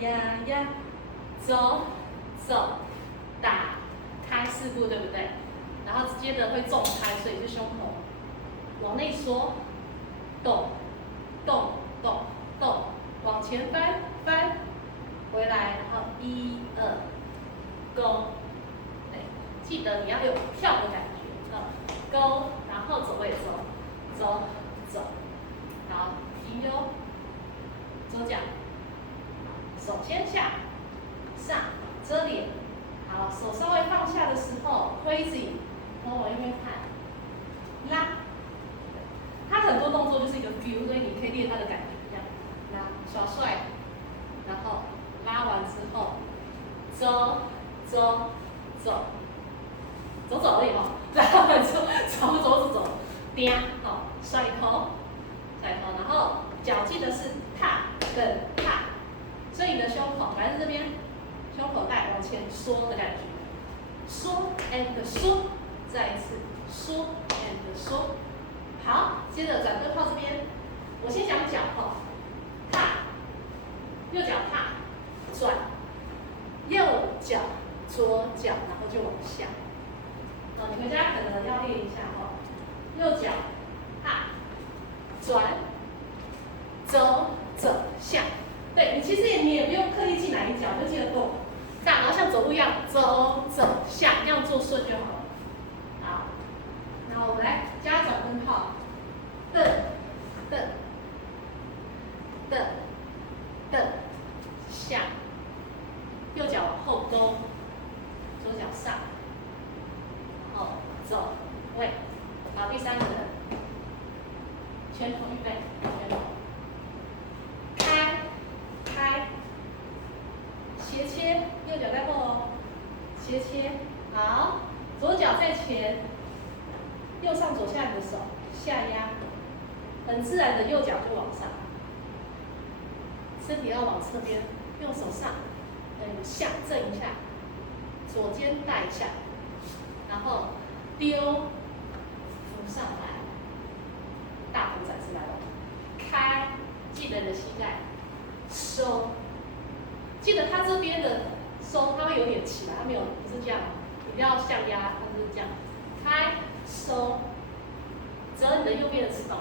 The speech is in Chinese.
呀呀，走走，打开4步，对不对？然后接着会重开，所以是胸口往内缩，动动动动，往前翻翻，回来，然后1、2，勾，对，记得你要有跳的感觉，勾，然后走位走，走走，好，停留，左脚，手先下，上，遮脸，好，手稍微放下的时候 ，crazy， 然后往右边看，拉，它很多动作就是一个 feel， 所以你可以练它的感觉，这样，拉，耍帅，然后拉完之后，走走走，走走而已哦，拉完之后走走走走，颠，好，甩头，甩头，然后脚记得是踏跟踏，所以你的胸口来自这边，胸口带往前缩的感觉，缩 and 缩，再一次缩 and 缩，好，接着转身靠这边，我先讲脚哈，踏，右脚踏，转，右脚左脚，然后就往下，好，你回家可能要练一下哈，右脚踏，转，走走下。对你其实你也不用刻意记哪一脚，就记得动，这样，然后像走路一样走走下，这样做顺就好了。好，然后我们来加转跟靠，蹬蹬蹬蹬下，右脚往后勾，左脚上，然后走位。好，第3个人，拳头预备，拳头。开，斜切，右脚在后哦，斜切，好，左脚在前，右上左下你的手，下压，很自然的右脚就往上，身体要往侧边，用手上，下震一下，左肩带一下，然后丢，扶上来，大幅展示来了，开，记得你的膝盖。收，记得它这边的收，它会有点起来，它没有不是这样，你不要向压，它就是这样，开收，折你的右边的翅膀。